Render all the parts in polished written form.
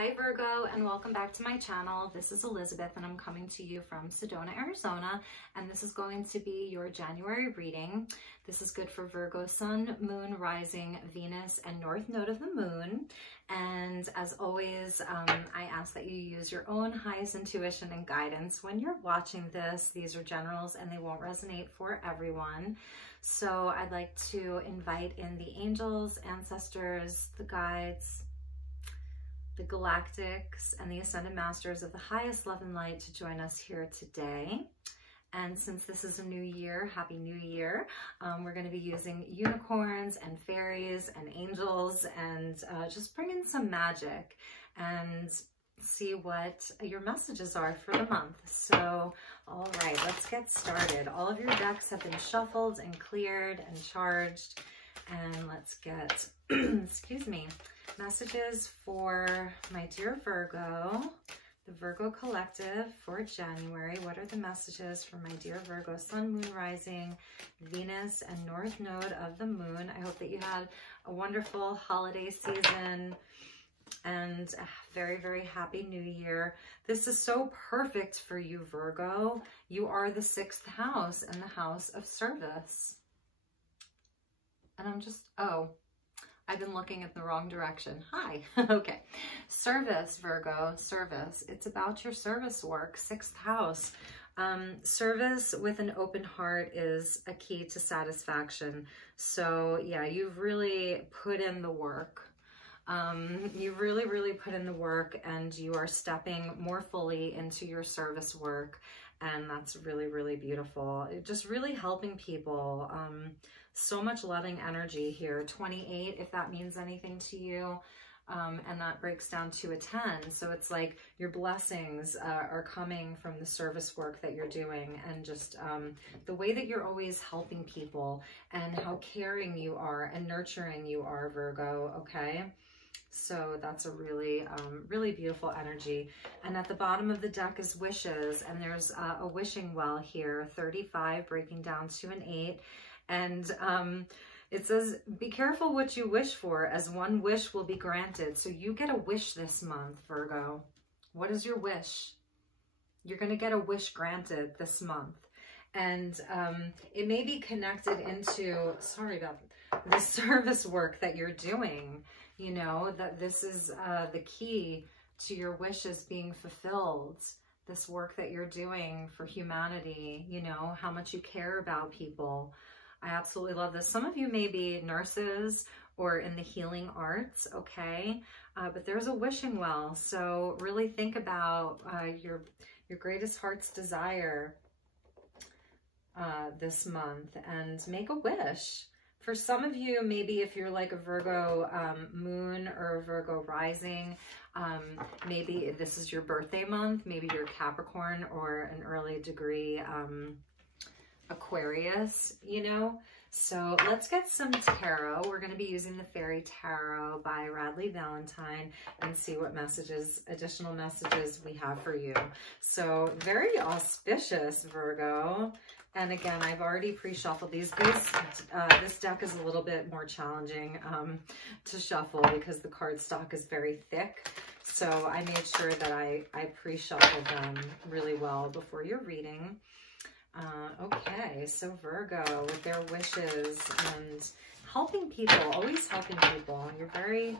Hi Virgo, and welcome back to my channel. This is Elizabeth and I'm coming to you from Sedona, Arizona, and this is going to be your January reading. This is good for Virgo Sun, Moon, Rising, Venus, and North Node of the Moon. And as always, I ask that you use your own highest intuition and guidance when you're watching this. These are generals and they won't resonate for everyone. So I'd like to invite in the angels, ancestors, the guides, the galactics, and the ascended masters of the highest love and light to join us here today. And since this is a new year, Happy New Year, we're going to be using unicorns and fairies and angels and just bring in some magic and see what your messages are for the month. So, all right, let's get started. All of your decks have been shuffled and cleared and charged. And let's get, excuse me, messages for my dear Virgo, the Virgo Collective for January. What are the messages for my dear Virgo Sun, Moon, Rising, Venus, and North Node of the Moon? I hope that you had a wonderful holiday season and a very, very happy new year. This is so perfect for you, Virgo. You are the 6th house and the house of service. And I'm just, oh, I've been looking at the wrong direction. Hi. Okay. Service, Virgo, service. It's about your service work, 6th house. Service with an open heart is a key to satisfaction. So yeah, you've really put in the work. You've really put in the work and you are stepping more fully into your service work. And that's really beautiful. Just really helping people. So much loving energy here. 28, if that means anything to you. And that breaks down to a 10. So it's like your blessings are coming from the service work that you're doing, and just the way that you're always helping people and how caring you are and nurturing you are, Virgo, okay? So that's a really beautiful energy. And at the bottom of the deck is wishes, and there's a wishing well here, 35 breaking down to an 8. And it says, be careful what you wish for, as one wish will be granted. So you get a wish this month, Virgo. What is your wish? You're going to get a wish granted this month. And it may be connected into, sorry about the service work that you're doing. You know, that this is the key to your wishes being fulfilled. This work that you're doing for humanity, you know, how much you care about people. I absolutely love this. Some of you may be nurses or in the healing arts, okay? But there's a wishing well. So really think about your greatest heart's desire this month and make a wish. For some of you, maybe if you're like a Virgo moon or a Virgo rising, maybe this is your birthday month, maybe you're Capricorn or an early degree Aquarius, you know. So let's get some tarot. We're going to be using the Fairy Tarot by Radley Valentine and see what messages, additional messages we have for you. So very auspicious, Virgo. And again, I've already pre-shuffled these. This deck is a little bit more challenging to shuffle because the cardstock is very thick. So I made sure that I pre-shuffled them really well before your reading. Okay, so Virgo with their wishes and helping people, always helping people. You're very,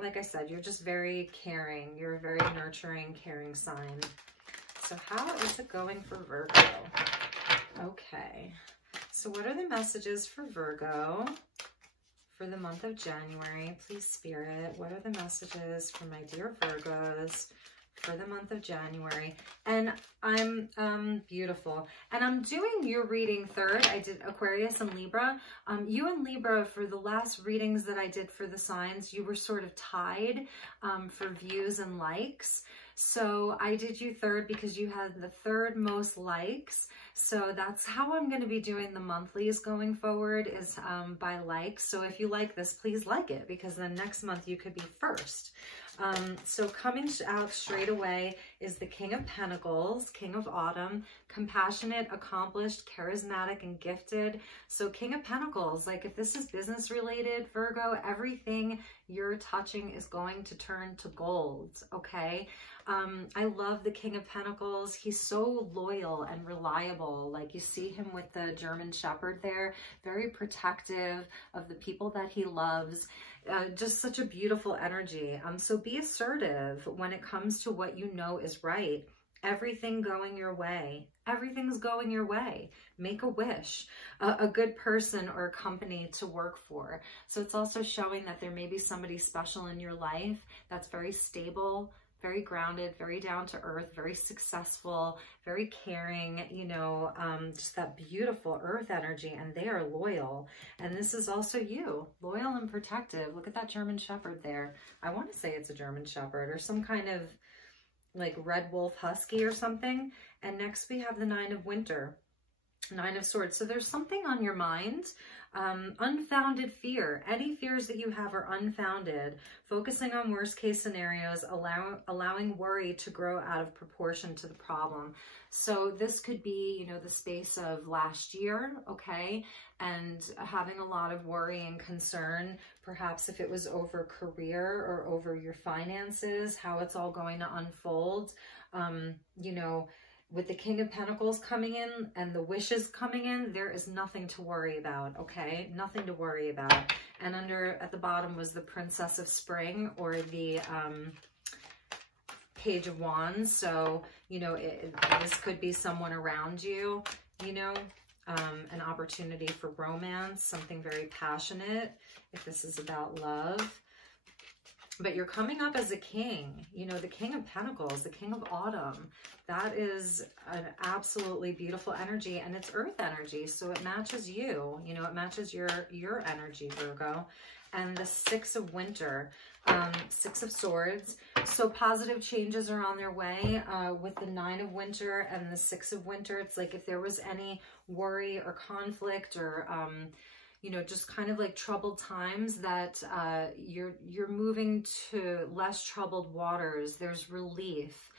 like I said, you're just very caring. You're a very nurturing, caring sign. So how is it going for Virgo? Okay, so what are the messages for Virgo for the month of January? Please, Spirit, what are the messages for my dear Virgos for the month of January? And I'm beautiful. And I'm doing your reading third. I did Aquarius and Libra. You and Libra, for the last readings that I did for the signs, you were sort of tied for views and likes. So I did you third because you had the third most likes. So that's how I'm going to be doing the monthlies going forward, is by likes. So if you like this, please like it, because then next month you could be first. So coming out straight away is the King of Pentacles, King of Autumn, compassionate, accomplished, charismatic, and gifted. So King of Pentacles, like if this is business related, Virgo, everything you're touching is going to turn to gold, okay? I love the King of Pentacles. He's so loyal and reliable. Like you see him with the German Shepherd there, very protective of the people that he loves. Just such a beautiful energy. So be assertive when it comes to what you know is right. Everything going your way. Everything's going your way. Make a wish. A good person or a company to work for. So it's also showing that there may be somebody special in your life that's very stable, very grounded, very down to earth, very successful, very caring, you know, just that beautiful earth energy, and they are loyal. And this is also you, loyal and protective. Look at that German Shepherd there. I want to say it's a German Shepherd or some kind of like red wolf husky or something. And next we have the Nine of Winter, Nine of Swords. So there's something on your mind. Unfounded fear. Any fears that you have are unfounded. Focusing on worst case scenarios, allowing worry to grow out of proportion to the problem. So this could be, you know, the space of last year, okay? And having a lot of worry and concern, perhaps if it was over career or over your finances, how it's all going to unfold, you know, with the King of Pentacles coming in and the wishes coming in, there is nothing to worry about, okay? Nothing to worry about. And at the bottom was the Princess of Spring, or the Page of Wands. So, you know, this could be someone around you, you know, an opportunity for romance, something very passionate, if this is about love. But you're coming up as a king, you know, the King of Pentacles, the King of Autumn. That is an absolutely beautiful energy, and it's earth energy. So it matches you, you know, it matches your energy, Virgo. And the Six of Winter, Six of Swords. So positive changes are on their way with the Nine of Winter and the Six of Winter. It's like if there was any worry or conflict or, you know, just kind of like troubled times, that you're moving to less troubled waters. There's relief.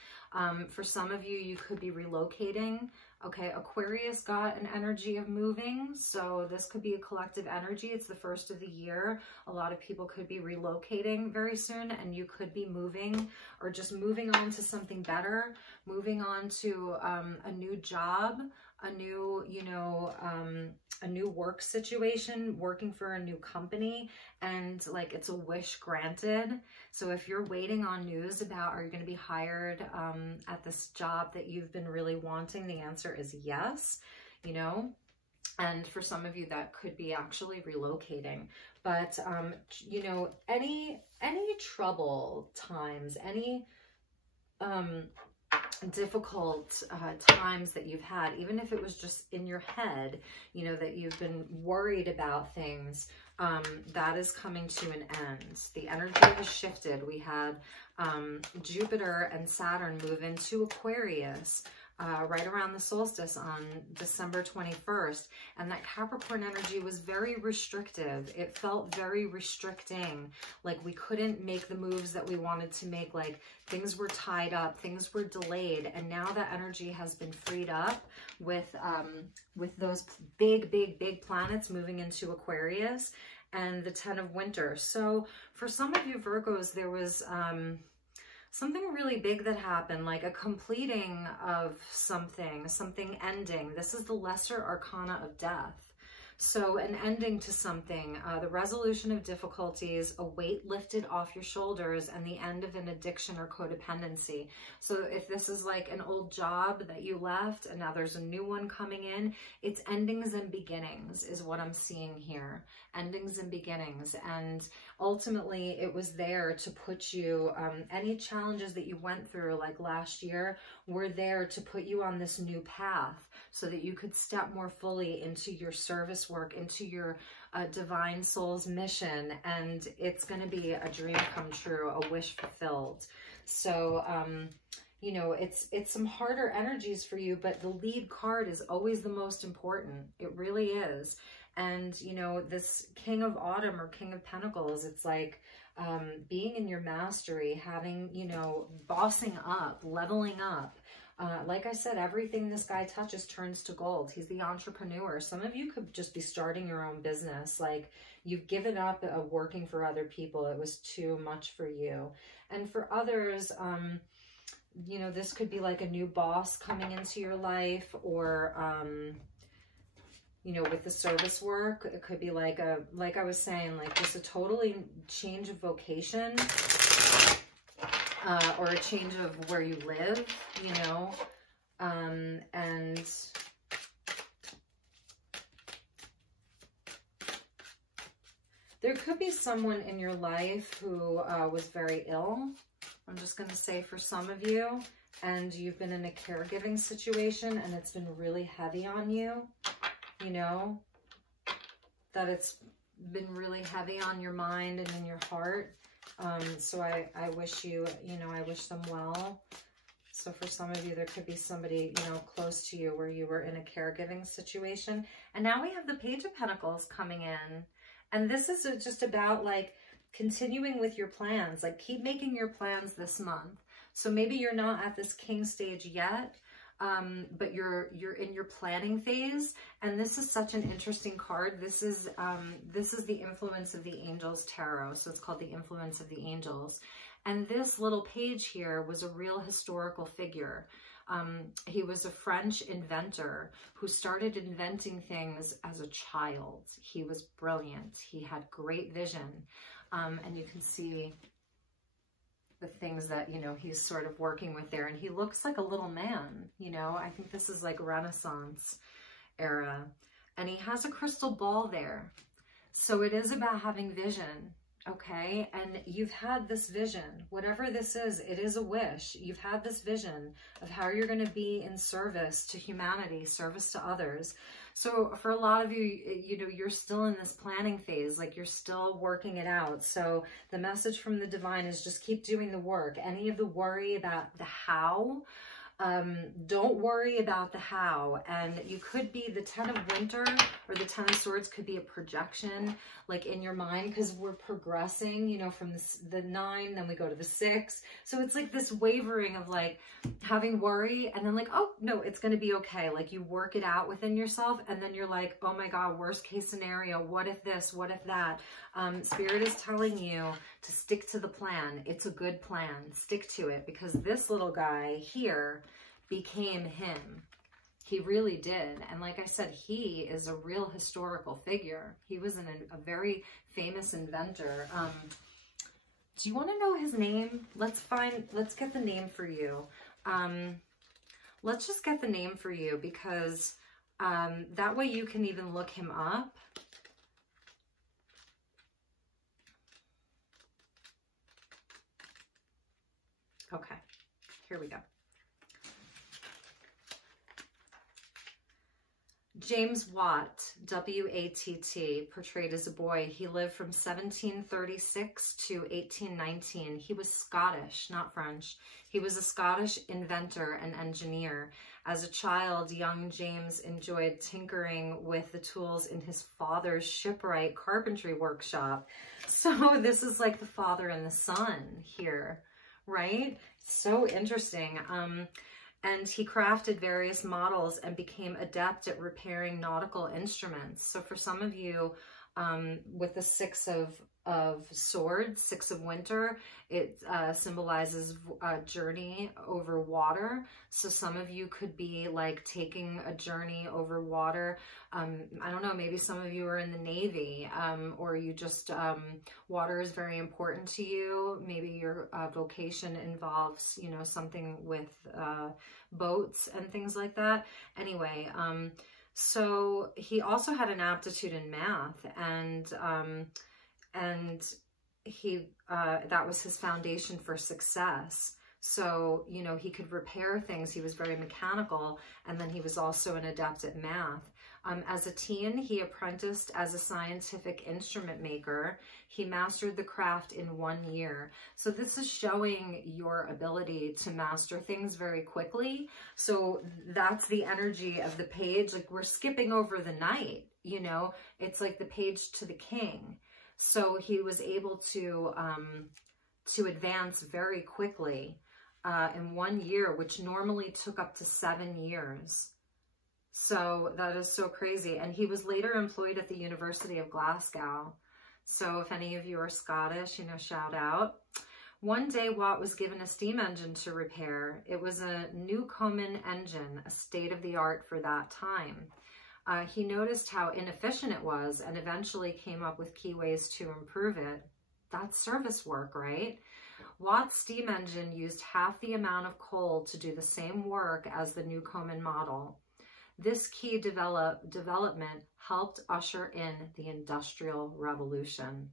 For some of you, you could be relocating. Okay, Aquarius got an energy of moving, so this could be a collective energy. It's the first of the year. A lot of people could be relocating very soon, and you could be moving or just moving on to something better, moving on to a new job, a new, you know, a new work situation, working for a new company, and like it's a wish granted. So if you're waiting on news about are you going to be hired at this job that you've been really wanting, the answer is yes, you know. And for some of you, that could be actually relocating. But, you know, any trouble times, any difficult times that you've had, even if it was just in your head, you know, that you've been worried about things, that is coming to an end. The energy has shifted. We had Jupiter and Saturn move into Aquarius right around the solstice on December 21st. And that Capricorn energy was very restrictive. It felt very restricting. Like we couldn't make the moves that we wanted to make. Like things were tied up, things were delayed. And now that energy has been freed up with those big planets moving into Aquarius and the 10 of Winter. So for some of you Virgos, there was something really big that happened, like a completing of something ending. This is the lesser arcana of death. So an ending to something, the resolution of difficulties, a weight lifted off your shoulders, and the end of an addiction or codependency. So if this is like an old job that you left and now there's a new one coming in, it's endings and beginnings is what I'm seeing here. Endings and beginnings. And ultimately it was there to put you, any challenges that you went through like last year were there to put you on this new path so that you could step more fully into your service work, into your a divine soul's mission, and it's going to be a dream come true, a wish fulfilled. So, you know, it's some harder energies for you, but the lead card is always the most important. It really is. And, you know, this King of Autumn or King of Pentacles, it's like being in your mastery, having, you know, bossing up, leveling up. Like I said, everything this guy touches turns to gold. He's the entrepreneur. Some of you could just be starting your own business. Like, you've given up working for other people. It was too much for you. And for others, you know, this could be like a new boss coming into your life, or, you know, with the service work, it could be like I was saying, like just a totally change of vocation, or a change of where you live, you know, and there could be someone in your life who was very ill. I'm just going to say for some of you, and you've been in a caregiving situation and it's been really heavy on you, you know, that it's been really heavy on your mind and in your heart. So I wish you, you know, I wish them well. So for some of you, there could be somebody, you know, close to you where you were in a caregiving situation. And now we have the Page of Pentacles coming in. And this is just about like continuing with your plans, like keep making your plans this month. So maybe you're not at this king stage yet, but you're in your planning phase. And this is such an interesting card. This is the Influence of the Angels Tarot. So it's called the Influence of the Angels. And this little page here was a real historical figure. He was a French inventor who started inventing things as a child. He was brilliant. He had great vision. And you can see the things that, you know, he's sort of working with there. And he looks like a little man, you know. I think this is like Renaissance era. And he has a crystal ball there. So it is about having vision, okay? And you've had this vision. Whatever this is, it is a wish. You've had this vision of how you're going to be in service to humanity, service to others. So for a lot of you, you know, you're still in this planning phase, like you're still working it out. So the message from the divine is just keep doing the work. Any of the worry about the how, don't worry about the how. And you could be the 10 of Winter or the 10 of Swords could be a projection like in your mind, because we're progressing, you know, from the 9, then we go to the 6. So it's like this wavering of like having worry and then like, oh no, it's going to be okay. Like you work it out within yourself and then you're like, oh my God, worst case scenario. What if this, what if that? Spirit is telling you to stick to the plan. It's a good plan. Stick to it, because this little guy here became him. He really did. And like I said, he is a real historical figure. He was a very famous inventor. Do you want to know his name? Let's get the name for you. Let's just get the name for you, because that way you can even look him up. Okay, here we go. James Watt, W-A-T-T, portrayed as a boy. He lived from 1736 to 1819. He was Scottish, not French. He was a Scottish inventor and engineer. As a child, young James enjoyed tinkering with the tools in his father's shipwright carpentry workshop. So this is like the father and the son here, right? So interesting. And he crafted various models and became adept at repairing nautical instruments. So for some of you, with the 6 of Swords, 6 of Winter, it symbolizes a journey over water. So some of you could be like taking a journey over water. I don't know, maybe some of you are in the Navy, or you just, water is very important to you. Maybe your vocation involves, you know, something with boats and things like that. Anyway, so he also had an aptitude in math, and he that was his foundation for success. So, you know, he could repair things. He was very mechanical, and then he was also an adept at math. As a teen, he apprenticed as a scientific instrument maker. He mastered the craft in 1 year. So this is showing your ability to master things very quickly. So that's the energy of the page. Like, we're skipping over the knight, you know, it's like the page to the king. So he was able to advance very quickly in 1 year, which normally took up to 7 years. So that is so crazy. And he was later employed at the University of Glasgow. So if any of you are Scottish, you know, shout out. One day, Watt was given a steam engine to repair. It was a Newcomen engine, a state-of-the-art for that time. He noticed how inefficient it was and eventually came up with key ways to improve it. That's service work, right? Watt's steam engine used half the amount of coal to do the same work as the Newcomen model. This key development helped usher in the Industrial Revolution.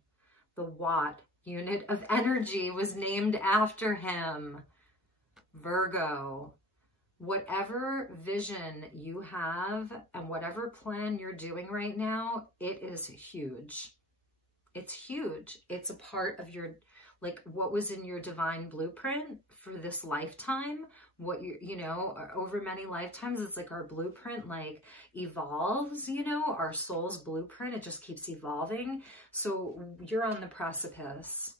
The Watt unit of energy was named after him. Virgo. Whatever vision you have and whatever plan you're doing right now, it is huge. It's huge. It's a part of your, like, what was in your divine blueprint for this lifetime, what you know, over many lifetimes. It's like our blueprint, like, evolves, you know, our soul's blueprint, it just keeps evolving. So you're on the precipice.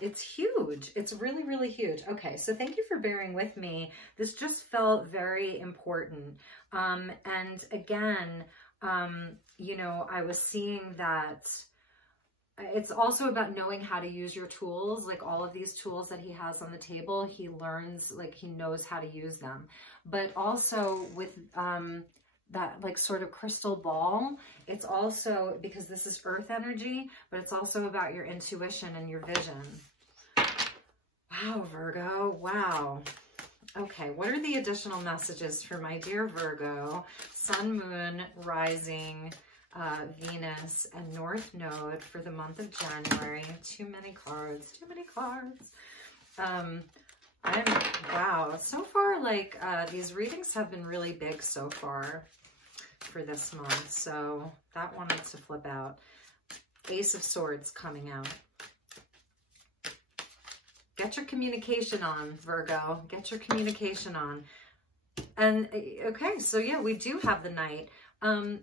It's huge. It's really, really huge. Okay, so thank you for bearing with me. This just felt very important. And again, you know, I was seeing that it's also about knowing how to use your tools. Like, all of these tools that he has on the table, he learns, like, he knows how to use them. But also with that, like, sort of crystal ball, it's also, because this is earth energy, but it's also about your intuition and your vision. Wow, Virgo, wow. Okay, what are the additional messages for my dear Virgo? Sun, Moon, Rising, Venus, and North Node for the month of January. Too many cards, too many cards. Wow, so far, like, these readings have been really big so far for this month, so that wanted to flip out. Ace of Swords coming out. Get your communication on, Virgo. Get your communication on. And, okay, so yeah, we do have the Knight.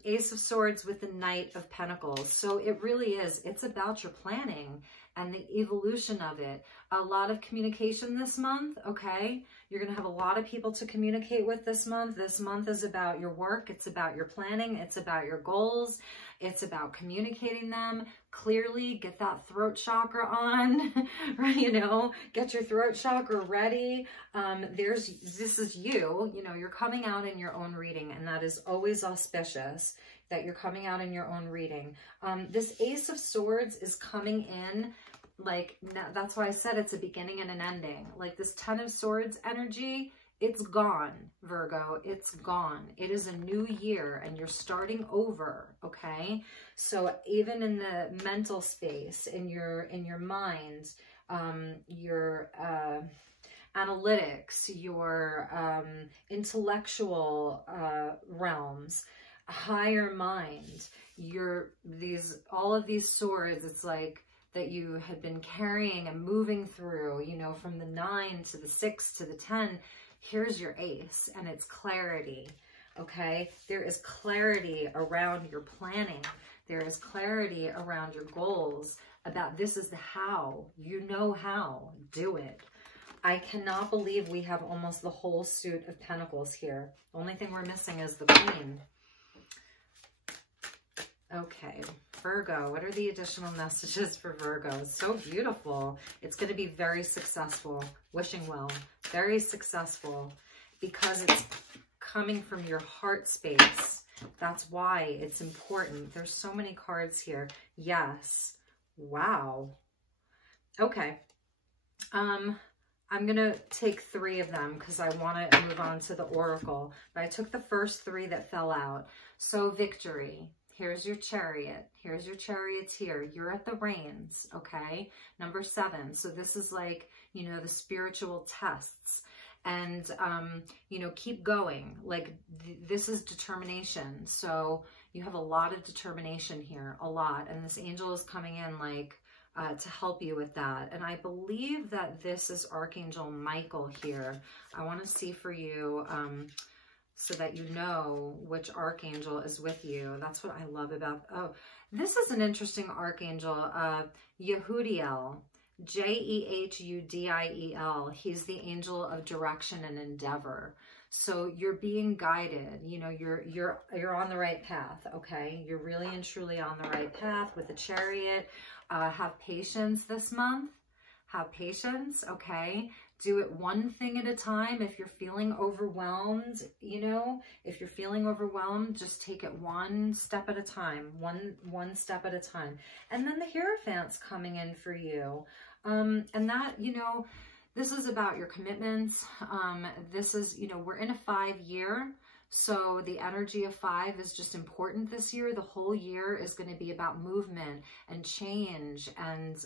Ace of Swords with the Knight of Pentacles. So it really is. It's about your planning and the evolution of it. A lot of communication this month, okay? You're going to have a lot of people to communicate with this month. This month is about your work. It's about your planning. It's about your goals. It's about communicating them clearly. Get that throat chakra on, right? You know, get your throat chakra ready. This is you know, you're coming out in your own reading, and that is always auspicious that you're coming out in your own reading. This Ace of Swords is coming in, like, that's why I said it's a beginning and an ending. Like, this Ten of Swords energy, it's gone, Virgo. It's gone. It is a new year and you're starting over, okay? So even in the mental space, in your mind, your analytics, your intellectual realms, higher mind, all of these swords, it's like that you had been carrying and moving through, you know, from the 9 to the 6 to the 10. Here's your ace, and it's clarity, okay? There is clarity around your planning. There is clarity around your goals, about this is the how. You know how. Do it. I cannot believe we have almost the whole suit of pentacles here. The only thing we're missing is the Queen. Okay, Virgo, what are the additional messages for Virgo? It's so beautiful. It's going to be very successful. Wishing well. Very successful because it's coming from your heart space. That's why it's important. There's so many cards here. Yes. Wow. Okay. I'm going to take 3 of them because I want to move on to the Oracle. But I took the first 3 that fell out. So Victory. Here's your Chariot. Here's your Charioteer. You're at the reins, okay? Number 7. So this is like, you know, the spiritual tests. and, you know, keep going. Like this is determination. So you have a lot of determination here, a lot. And this angel is coming in like, to help you with that. And I believe that this is Archangel Michael here. I want to see for you, so that you know which archangel is with you. That's what I love about, oh, this is an interesting archangel, Jehudiel, Jehudiel. He's the angel of direction and endeavor. So you're being guided, you know, you're on the right path, okay? You're really and truly on the right path with the Chariot. Have patience this month. Have patience, okay? Do it one thing at a time. If you're feeling overwhelmed, you know, if you're feeling overwhelmed, just take it one step at a time, one step at a time. And then the Hierophant's coming in for you. And that, you know, this is about your commitments. This is, you know, we're in a 5-year. So the energy of 5 is just important this year. The whole year is going to be about movement and change. And,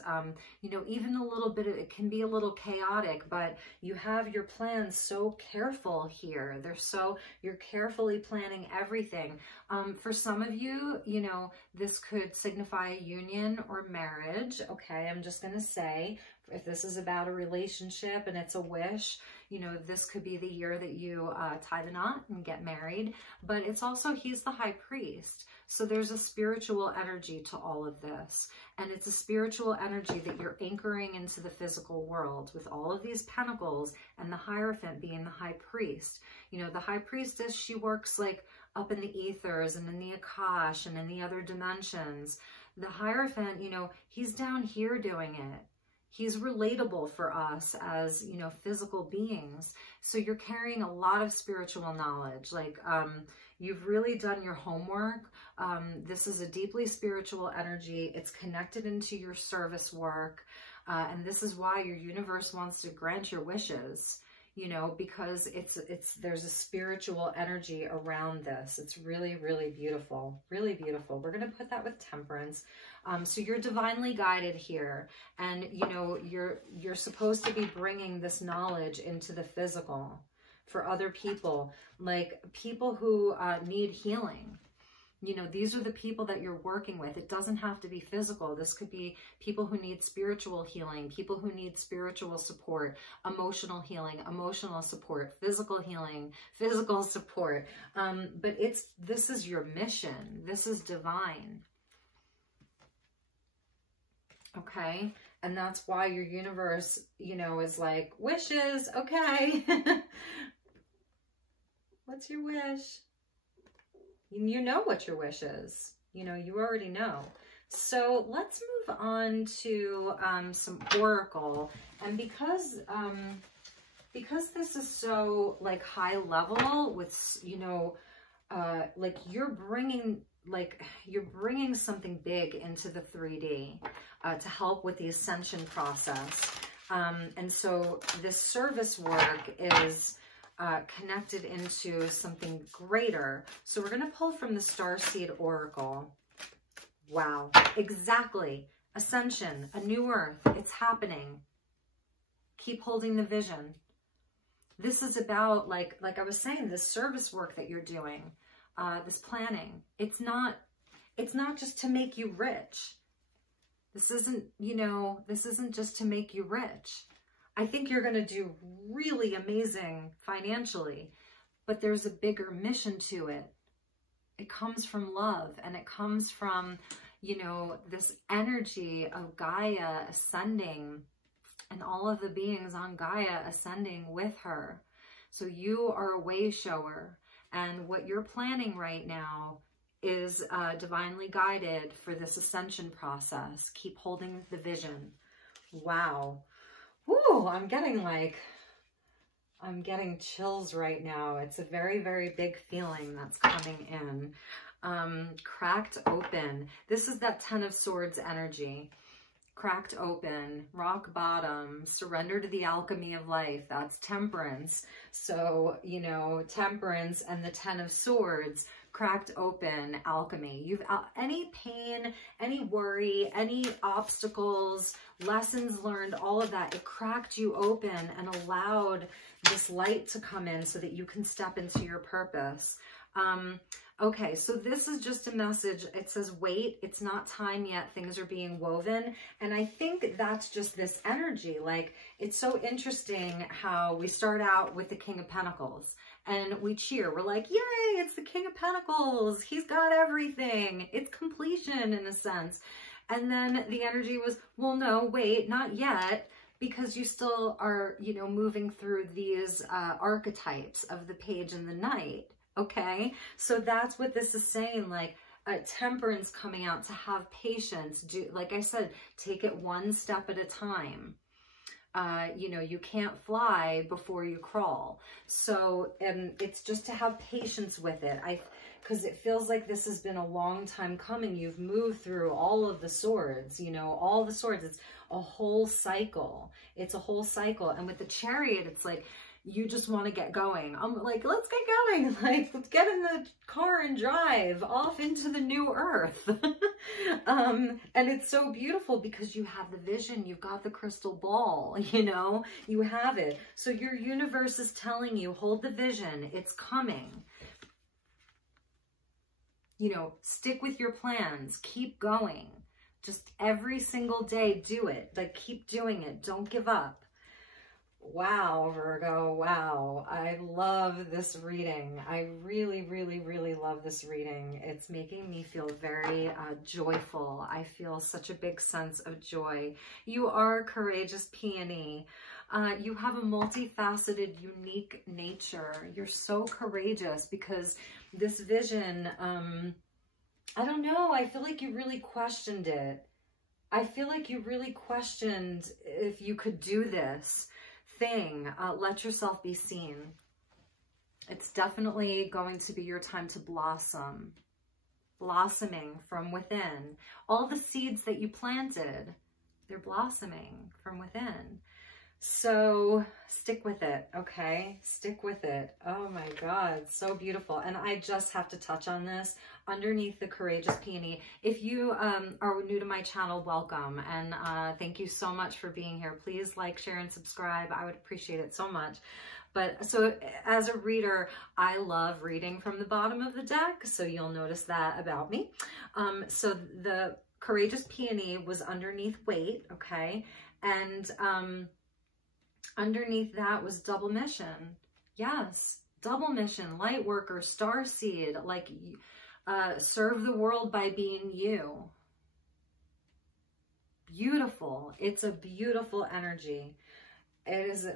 you know, even a little bit, it can be a little chaotic, but you have your plans so careful here. You're carefully planning everything. For some of you, you know, this could signify a union or marriage. Okay, I'm just going to say, if this is about a relationship and it's a wish, you know, this could be the year that you tie the knot and get married. But it's also, he's the high priest. So there's a spiritual energy to all of this. And it's a spiritual energy that you're anchoring into the physical world with all of these pentacles and the Hierophant being the high priest. You know, the high priestess, she works like up in the ethers and in the Akash and in the other dimensions. The Hierophant, you know, he's down here doing it. He's relatable for us as, you know, physical beings. So you're carrying a lot of spiritual knowledge. Like, you've really done your homework. This is a deeply spiritual energy. It's connected into your service work. And this is why your universe wants to grant your wishes, you know, because there's a spiritual energy around this. It's really, really beautiful, really beautiful. We're going to put that with Temperance. So you're divinely guided here, and, you know, you're supposed to be bringing this knowledge into the physical for other people, like people who need healing. You know, these are the people that you're working with. It doesn't have to be physical. This could be people who need spiritual healing, people who need spiritual support, emotional healing, emotional support, physical healing, physical support. But this is your mission. This is divine. Okay. And that's why your universe, you know, is like, wishes. Okay. What's your wish? You know what your wish is. You know, you already know. So let's move on to some Oracle. And because this is so like high level with, you know, like you're bringing something big into the 3D to help with the ascension process. And so this service work is connected into something greater. So we're going to pull from the Starseed Oracle. Wow, exactly. Ascension, a new earth, it's happening. Keep holding the vision. This is about, like I was saying, this service work that you're doing, this planning. It's not just to make you rich. This isn't, you know, this isn't just to make you rich. I think you're going to do really amazing financially, but there's a bigger mission to it. It comes from love, and it comes from, you know, this energy of Gaia ascending and all of the beings on Gaia ascending with her. So you are a way shower, and what you're planning right now is divinely guided for this ascension process. Keep holding the vision. Wow. Woo, I'm getting chills right now. It's a very, very big feeling that's coming in. Cracked open. This is that 10 of Swords energy. Cracked open, rock bottom, surrender to the alchemy of life. That's Temperance. So, you know, Temperance and the 10 of Swords, cracked open alchemy. You've any pain, any worry, any obstacles, lessons learned, all of that, it cracked you open and allowed this light to come in so that you can step into your purpose. Okay, so this is just a message. It says, wait, it's not time yet. Things are being woven. And I think that's just this energy. Like, it's so interesting how we start out with the King of Pentacles and we cheer. We're like, yay, it's the King of Pentacles. He's got everything. It's completion in a sense. And then the energy was, well, no, wait, not yet. Because you still are, you know, moving through these archetypes of the Page and the Knight. Okay, so that's what this is saying, like temperance coming out, to have patience. Do, like I said, take it one step at a time. You know, you can't fly before you crawl. So it's just to have patience with it. Because it feels like this has been a long time coming. You've moved through all of the swords, you know, all the swords. It's a whole cycle. It's a whole cycle. And with the Chariot, it's like, you just want to get going. I'm like, let's get going. Like, let's get in the car and drive off into the new earth. And it's so beautiful because you have the vision. You've got the crystal ball, you know, you have it. So your universe is telling you, hold the vision. It's coming. You know, stick with your plans. Keep going. Just every single day, do it. Like, keep doing it. Don't give up. Wow, Virgo, wow. I love this reading. I really, really, really love this reading. It's making me feel very joyful. I feel such a big sense of joy. You are a courageous peony. You have a multifaceted, unique nature. You're so courageous because this vision, I don't know, I feel like you really questioned it. I feel like you really questioned if you could do this thing. Let yourself be seen. It's definitely going to be your time to blossom. Blossoming from within. All the seeds that you planted, they're blossoming from within. So stick with it, okay? Stick with it. Oh my God, so beautiful. And I just have to touch on this. Underneath the Courageous Peony, if you are new to my channel, welcome. And thank you so much for being here. Please like, share, and subscribe. I would appreciate it so much. But so as a reader, I love reading from the bottom of the deck. So you'll notice that about me. So the Courageous Peony was underneath Wait, okay? And underneath that was Double Mission. Yes, Double Mission, Light Worker, Starseed, like serve the world by being you. Beautiful. It's a beautiful energy. It is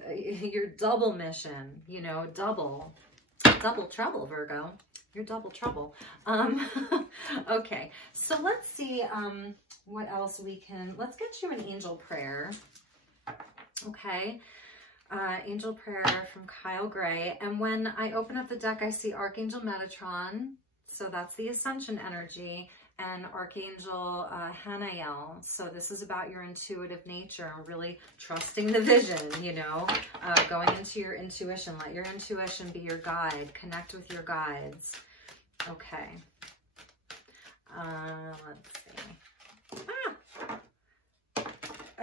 your double mission, you know, double trouble, Virgo. You're double trouble. Okay, so let's see what else we can, let's get you an angel prayer. Okay. Angel prayer from Kyle Gray. And when I open up the deck, I see Archangel Metatron. So that's the Ascension energy, and Archangel Hanael. So this is about your intuitive nature, really trusting the vision, you know, going into your intuition. Let your intuition be your guide. Connect with your guides. Okay. Let's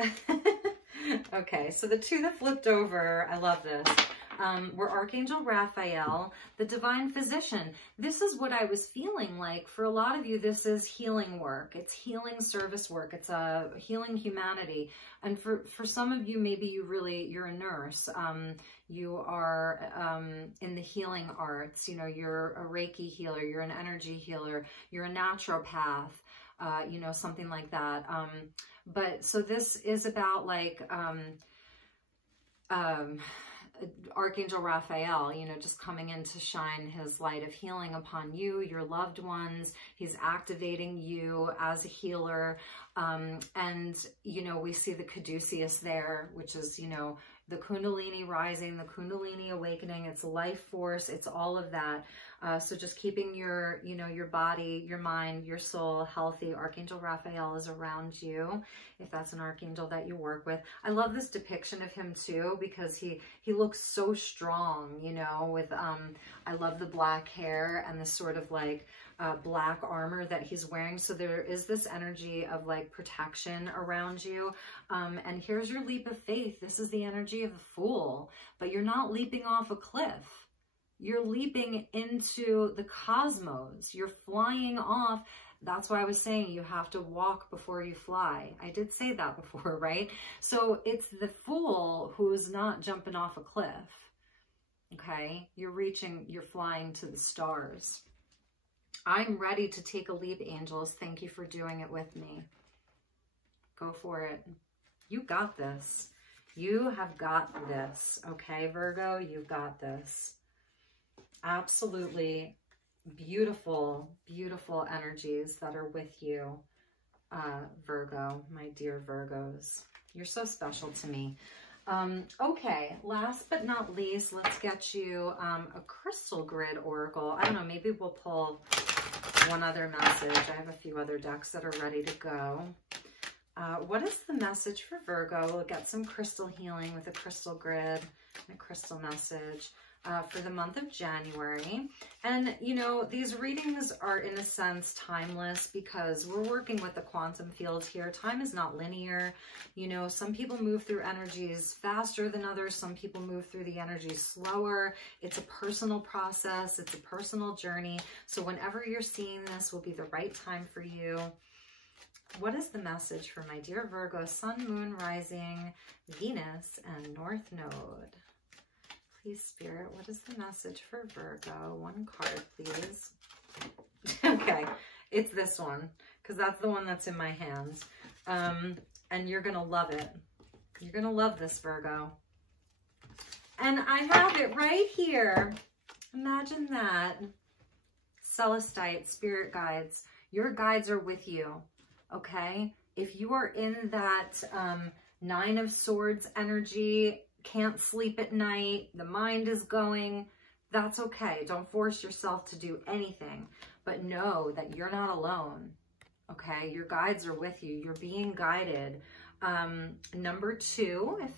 see. Okay, so the two that flipped over, I love this. Were Archangel Raphael, the Divine Physician. This is what I was feeling like. For a lot of you, this is healing work. It's healing service work. It's healing humanity. And for some of you, maybe you're a nurse. You are in the healing arts. You know, you're a Reiki healer. You're an energy healer. You're a naturopath. You know, something like that. But so this is about like Archangel Raphael, you know, just coming in to shine his light of healing upon you, your loved ones. He's activating you as a healer. And, you know, we see the caduceus there, which is, you know, the Kundalini rising, the Kundalini awakening, it's life force, it's all of that. So just keeping your, you know, your body, your mind, your soul healthy. Archangel Raphael is around you, if that's an archangel that you work with. I love this depiction of him too, because he looks so strong, you know, with, I love the black hair and this sort of like, black armor that he's wearing. So there is this energy of like protection around you. And here's your leap of faith. This is the energy of a fool, but you're not leaping off a cliff. You're leaping into the cosmos. You're flying off. That's why I was saying you have to walk before you fly. I did say that before, right? So it's the fool who's not jumping off a cliff. Okay. You're flying to the stars. I'm ready to take a leap, angels. Thank you for doing it with me. Go for it. You got this. You have got this. Okay, Virgo, you've got this. Absolutely beautiful, beautiful energies that are with you, Virgo, my dear Virgos. You're so special to me. Okay, last but not least, let's get you a crystal grid oracle. I don't know, maybe we'll pull one other message. I have a few other decks that are ready to go. What is the message for Virgo? We'll get some crystal healing with a crystal grid and a crystal message for the month of January. And, you know, these readings are in a sense timeless because we're working with the quantum fields here. Time is not linear. You know, some people move through energies faster than others. Some people move through the energies slower. It's a personal process. It's a personal journey. So whenever you're seeing this will be the right time for you. What is the message for my dear Virgo, Sun, Moon, Rising, Venus, and North Node? Please, Spirit, what is the message for Virgo? One card, please. Okay, it's this one, because that's the one that's in my hands. And you're going to love it. You're going to love this, Virgo. And I have it right here. Imagine that. Celestite, spirit guides. Your guides are with you, okay? If you are in that Nine of Swords energy, can't sleep at night, the mind is going, that's okay. Don't force yourself to do anything, but know that you're not alone, okay? Your guides are with you. You're being guided. Number two, if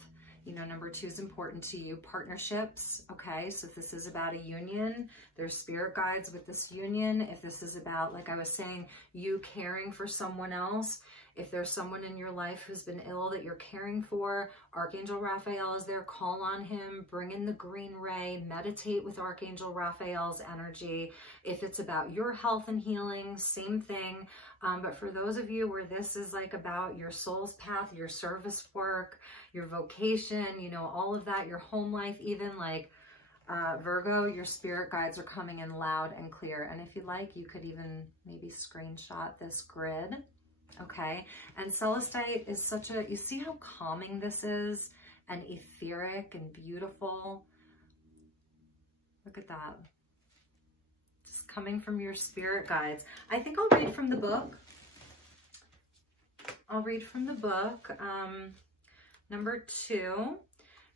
you know, number two is important to you, partnerships, okay? So if this is about a union, there's spirit guides with this union. If this is about, like I was saying, you caring for someone else, if there's someone in your life who's been ill that you're caring for, Archangel Raphael is there. Call on him, bring in the green ray, meditate with Archangel Raphael's energy. If it's about your health and healing, same thing. But for those of you where this is like about your soul's path, your service work, your vocation, you know, all of that, your home life, even like Virgo, your spirit guides are coming in loud and clear. And if you like, you could even maybe screenshot this grid. Okay, and Celestite is such a, you see how calming this is and etheric and beautiful? Look at that. Just coming from your spirit guides. I think I'll read from the book. I'll read from the book. Number two,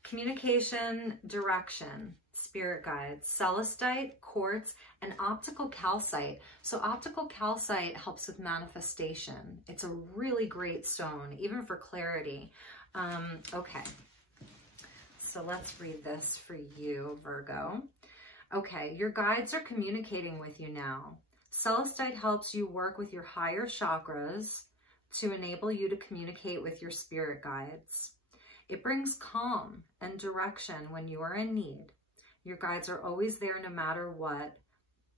communication, direction. Spirit guides, celestite, quartz, and optical calcite. So optical calcite helps with manifestation. It's a really great stone, even for clarity. Okay, so let's read this for you, Virgo. Okay, your guides are communicating with you now. Celestite helps you work with your higher chakras to enable you to communicate with your spirit guides. It brings calm and direction when you are in need. Your guides are always there no matter what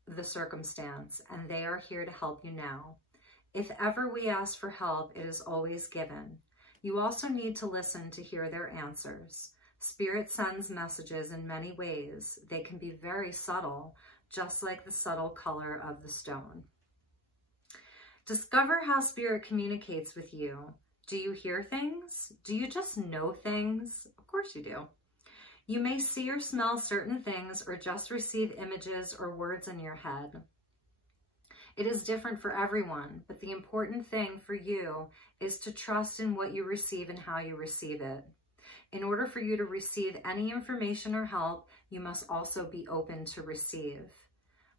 the circumstance, and they are here to help you now. If ever we ask for help, it is always given. You also need to listen to hear their answers. Spirit sends messages in many ways. They can be very subtle, just like the subtle color of the stone. Discover how Spirit communicates with you. Do you hear things? Do you just know things? Of course you do. You may see or smell certain things or just receive images or words in your head. It is different for everyone, but the important thing for you is to trust in what you receive and how you receive it. In order for you to receive any information or help, you must also be open to receive.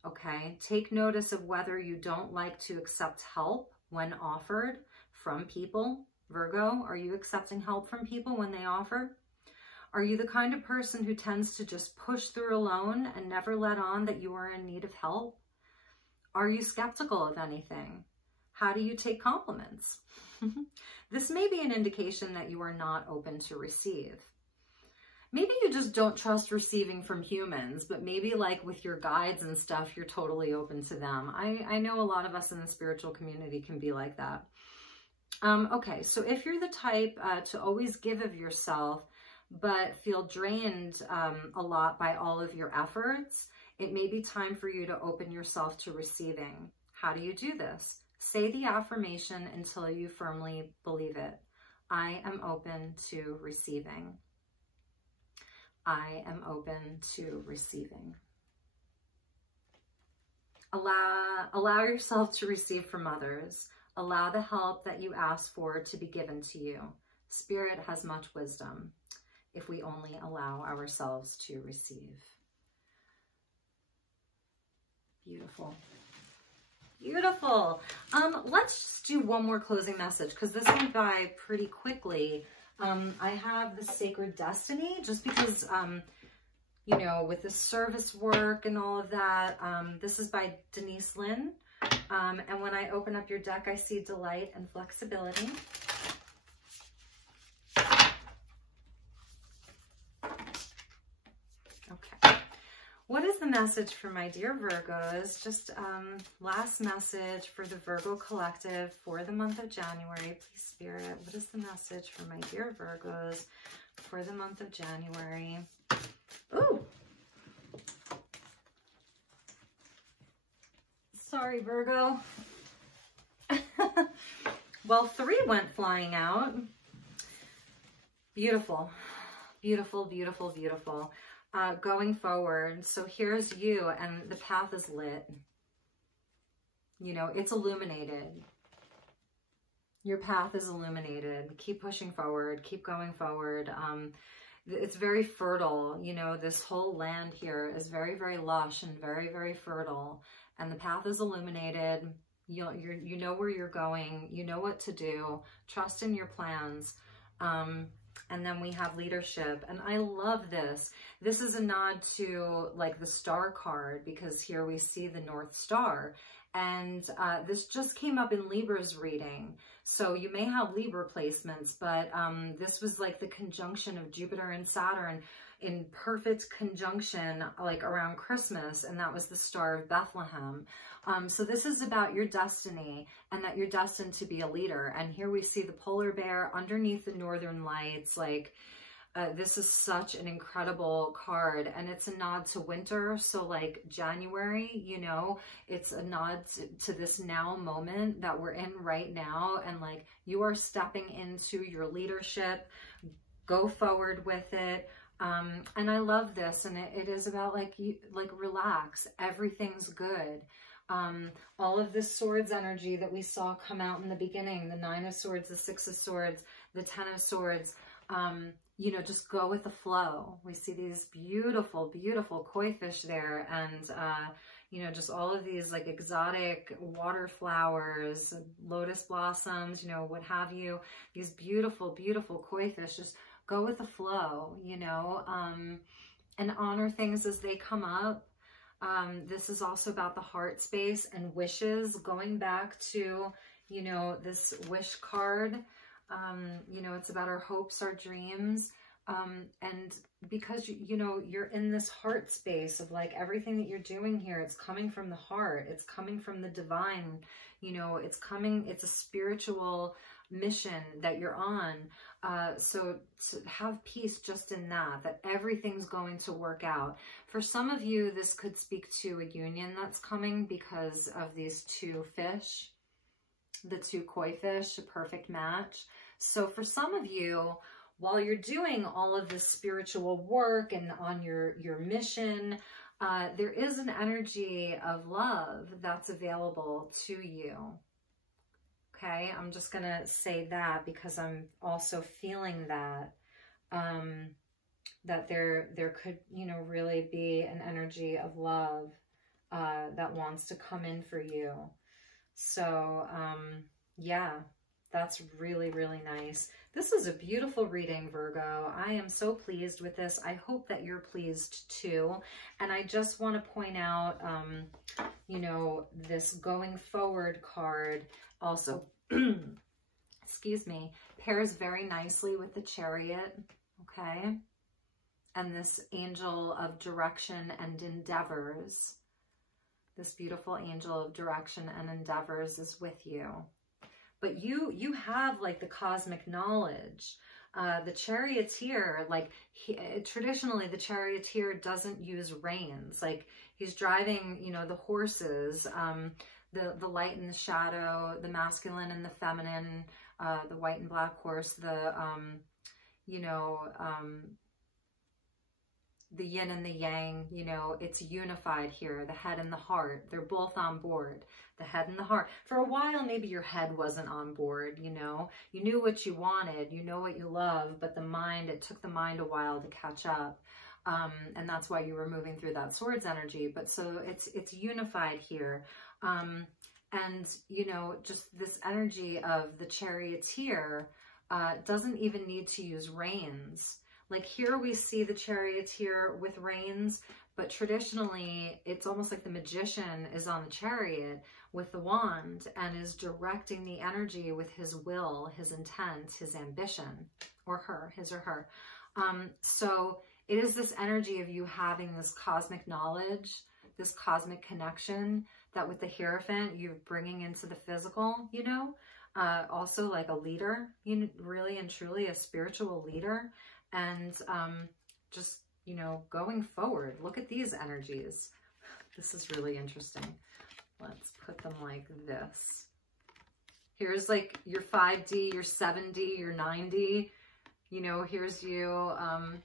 Okay? Take notice of whether you don't like to accept help when offered from people. Virgo, are you accepting help from people when they offer? Are you the kind of person who tends to just push through alone and never let on that you are in need of help? Are you skeptical of anything? How do you take compliments? This may be an indication that you are not open to receive. Maybe you just don't trust receiving from humans, but maybe like with your guides and stuff, you're totally open to them. I know a lot of us in the spiritual community can be like that. Okay, so if you're the type to always give of yourself, but feel drained a lot by all of your efforts, it may be time for you to open yourself to receiving. How do you do this? Say the affirmation until you firmly believe it. I am open to receiving. I am open to receiving. Allow yourself to receive from others. Allow the help that you ask for to be given to you. Spirit has much wisdom if we only allow ourselves to receive. Beautiful. Beautiful. Let's just do one more closing message because this went by pretty quickly. I have the Sacred Destiny just because, you know, with the service work and all of that, this is by Denise Lynn. And when I open up your deck, I see delight and flexibility. Okay. What is the message for my dear Virgos? Just last message for the Virgo Collective for the month of January. Please, Spirit, what is the message for my dear Virgos for the month of January? Ooh. Sorry, Virgo. Well, 3 went flying out. Beautiful. Beautiful, beautiful, beautiful. Going forward, so here's you, and the path is lit. You know, it's illuminated. Your path is illuminated. Keep pushing forward. Keep going forward. It's very fertile. You know, this whole land here is very, very lush and very, very fertile. And the path is illuminated. You know where you're going. You know what to do. Trust in your plans. And then we have leadership. And I love this. This is a nod to like the star card because here we see the North Star. And this just came up in Libra's reading. So you may have Libra placements, but this was like the conjunction of Jupiter and Saturn in perfect conjunction like around Christmas. And that was the Star of Bethlehem. So this is about your destiny and that you're destined to be a leader. And here we see the polar bear underneath the northern lights. Like this is such an incredible card, and it's a nod to winter. So like January, you know, it's a nod to this now moment that we're in right now. And like you are stepping into your leadership, go forward with it. And I love this. And it is about like, relax, everything's good. All of this swords energy that we saw come out in the beginning, the 9 of Swords, the 6 of Swords, the 10 of Swords, you know, just go with the flow. We see these beautiful, beautiful koi fish there. And, you know, just all of these like exotic water flowers, lotus blossoms, you know, what have you, these beautiful, beautiful koi fish. Just go with the flow, you know, and honor things as they come up. This is also about the heart space and wishes, going back to, you know, this wish card. You know, it's about our hopes, our dreams. And because, you know, you're in this heart space of like everything that you're doing here, it's coming from the heart. It's coming from the divine, you know, it's a spiritual mission that you're on. So to have peace just in that everything's going to work out. For some of you, this could speak to a union that's coming because of these 2 fish, the 2 koi fish, a perfect match. So for some of you, while you're doing all of this spiritual work and on your mission, there is an energy of love that's available to you. Okay, I'm just going to say that because I'm also feeling that, that there could, you know, really be an energy of love that wants to come in for you. So, yeah, that's really, really nice. This is a beautiful reading, Virgo. I am so pleased with this. I hope that you're pleased too. And I just want to point out, you know, this going forward card also, excuse me, pairs very nicely with the Chariot, okay? And this angel of direction and endeavors. This beautiful angel of direction and endeavors is with you. But you have like the cosmic knowledge. The charioteer, like traditionally the charioteer doesn't use reins. Like he's driving, you know, the horses, the light and the shadow, the masculine and the feminine, the white and black horse, the, you know, the yin and the yang, you know, it's unified here, the head and the heart. They're both on board, the head and the heart. For a while, maybe your head wasn't on board, you know. You knew what you wanted, you know what you love, but the mind, it took the mind a while to catch up. And that's why you were moving through that swords energy. But so it's unified here. And, you know, just this energy of the charioteer doesn't even need to use reins. Like here we see the charioteer with reins, but traditionally it's almost like the magician is on the chariot with the wand and is directing the energy with his will, his intent, his ambition, or her, his or her. So it is this energy of you having this cosmic knowledge, this cosmic connection that with the Hierophant you're bringing into the physical, you know, also like a leader, you know, really and truly a spiritual leader. And just, you know, going forward, look at these energies. This is really interesting. Let's put them like this. Here's like your 5D, your 7D, your 9D. You know, here's you,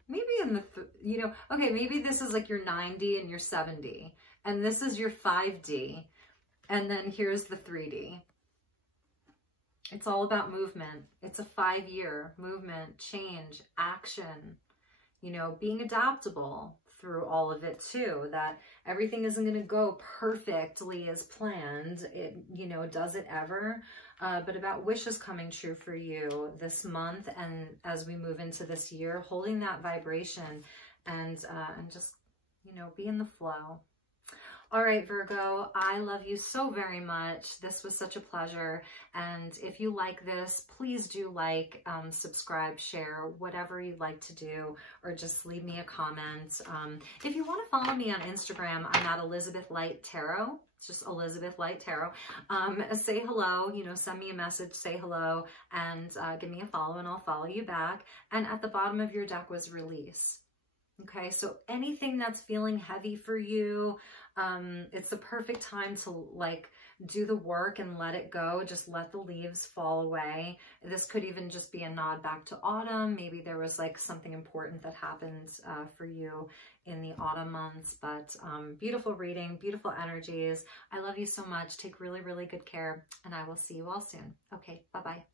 maybe in the, you know, okay, maybe this is like your 9D and your 7D. And this is your 5D. And then here's the 3D. It's all about movement. It's a 5-year movement, change, action, you know, being adaptable through all of it too, that everything isn't going to go perfectly as planned. It, you know, does it ever? But about wishes coming true for you this month. And as we move into this year, holding that vibration and just, you know, be in the flow. All right, Virgo, I love you so very much. This was such a pleasure. And if you like this, please do like, subscribe, share, whatever you'd like to do, or just leave me a comment. If you want to follow me on Instagram, I'm at Elizabeth Light Tarot. It's just Elizabeth Light Tarot. Say hello, you know, send me a message, say hello, and give me a follow, and I'll follow you back. And at the bottom of your deck was release. Okay, so anything that's feeling heavy for you, it's the perfect time to like do the work and let it go. Just let the leaves fall away. This could even just be a nod back to autumn. Maybe there was like something important that happened for you in the autumn months, but beautiful reading, beautiful energies. I love you so much. Take really, really good care, and I will see you all soon. Okay, bye-bye.